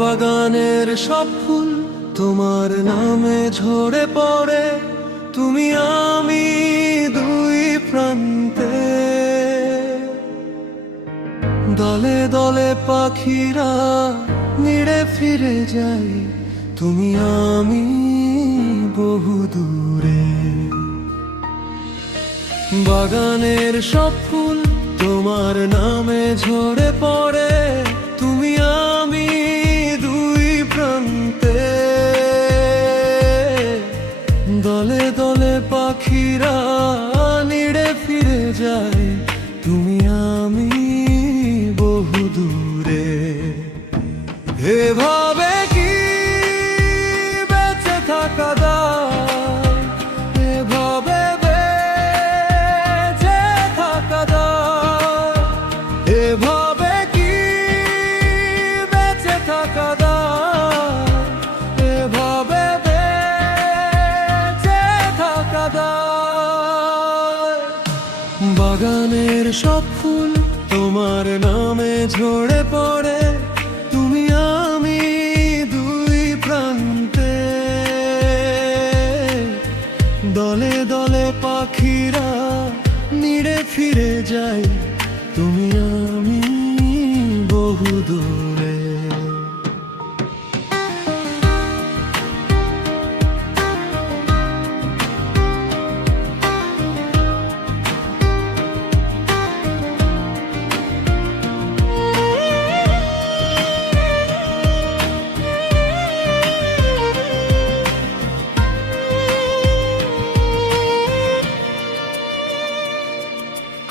বাগানের সব ফুল তোমার নামে ঝরে পড়ে, তুমি আমি দুই প্রান্তে। দলে দলে পাখিরা নিড়ে ফিরে যাই, তুমি আমি বহু দূরে। বাগানের সব ফুল তোমার নামে ঝরে পড়ে, তুমি আমি দুই প্রান্তে। দলে দলে পাখিরা নিড়ে ফিরে যায়, তুমি আমি বহু দূরে। এভাবে কি বেঁচে থাকা যায়, এভাবে বেঁচে থাকা যায়, এভাবে কি বেঁচে থাকা যায়, এভাবে বেঁচে থাকা যায়। বাগানের সব ফুল তোমার নামে ঝরে পড়ে, তুমি আমি দুই প্রান্তে। দলে দলে পাখিরা নিড়ে ফিরে যায়, তুমি আমি বহু দূরে।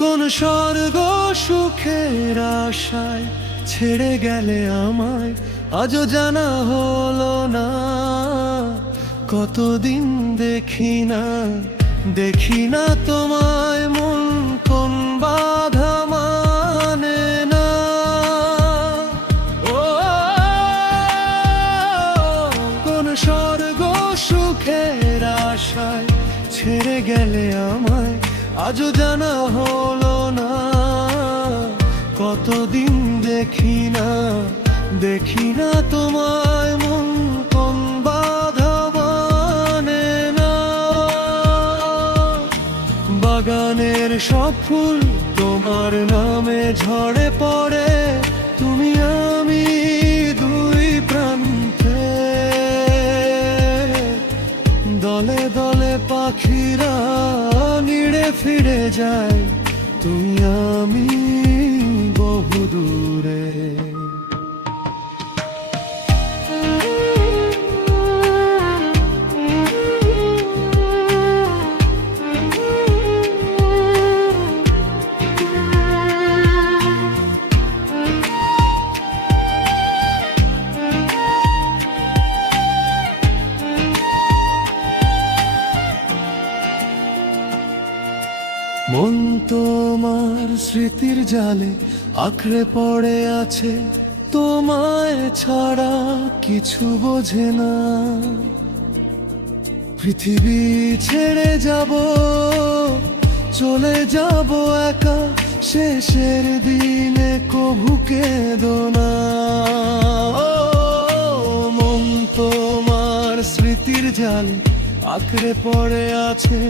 কোন স্বর্গ সুখের আশায় ছেড়ে গেলে আমায়, আজও জানা হলো না। কতদিন দেখি না দেখি না তোমায়, মন কোন বাধা মানে না। ও কোন স্বর্গ সুখের আশায় ছেড়ে গেলে আমায়, আজও জানা হলো না। কতদিন দেখি না তোমায়, মন কোন বাধা মানে না। বাগানের সব ফুল তোমার নামে ঝরে পড়ে, তুমি আমি দুই প্রান্তে। দলে দলে পাখিরা নিড়ে ফিরে যায়, তুমি আমি বহু দূরে। মন তোমার স্মৃতির জালে আঁকড়ে পড়ে আছে, তোমায় ছাড়া কিছু বোঝে না। পৃথিবী ছেড়ে যাব, চলে যাব একা, শেষের দিনে কভু কেঁদো না। মন তোমার স্মৃতির জালে আঁকড়ে পড়ে আছে,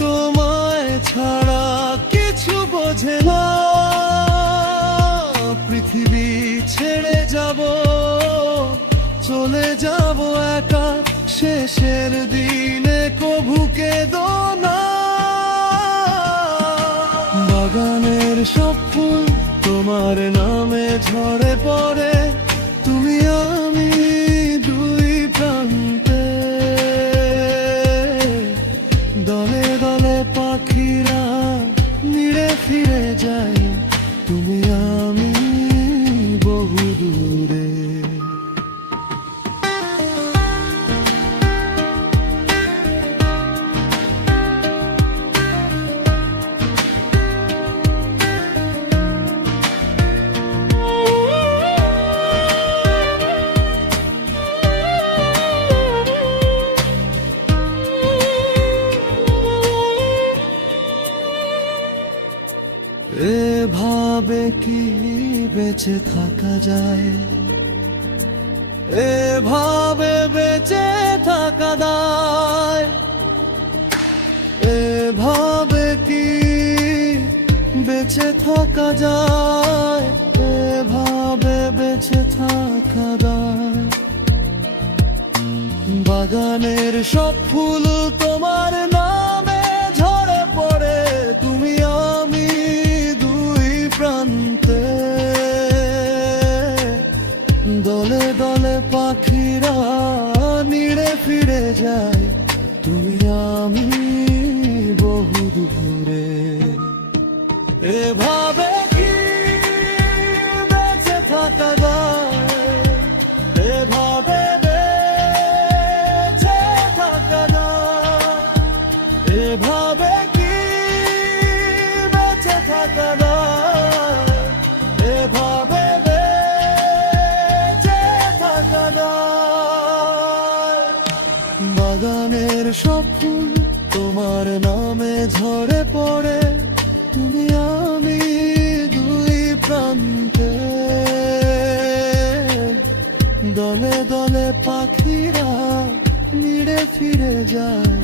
তোমায় ছাড়া কিছু বোঝে না। পৃথিবী ছেড়ে যাব, চলে যাব একা, শেষের দিনে কভু কেঁদো না। বাগানের সব ফুল তোমার নামে ঝরে পড়ে, তুমি আমি দুই প্রান্তে। দলে দলে পাখিরা নিড়ে ফিরে যায়, তুমি আমি বহু দূরে। এভাবে কি বেঁচে থাকা যায়, এভাবে বেঁচে থাকা দায়, এভাবে কি বেঁচে থাকা যায়, এভাবে বেঁচে থাকা দায়। বাগানের সব ফুল তোমার নামে ঝরে পড়ে, তুমি আমি দুই প্রান্তে। দলে দলে পাখিরা নিড়ে ফিরে যায়, তুমি আমি বহু দূরে। এভাবে কি বেঁচে থাকা যায়, এভাবে বেঁচে থাকা যায়, এভাবে কি বেঁচে থাকা যায়, এভাবে বেঁচে থাকা যায়। বাগানের সব ফুল তোমার নামে ঝরে পড়ে, তুমি আমি দুই প্রান্তে। দলে দলে পাখিরা নিড়ে ফিরে যায়,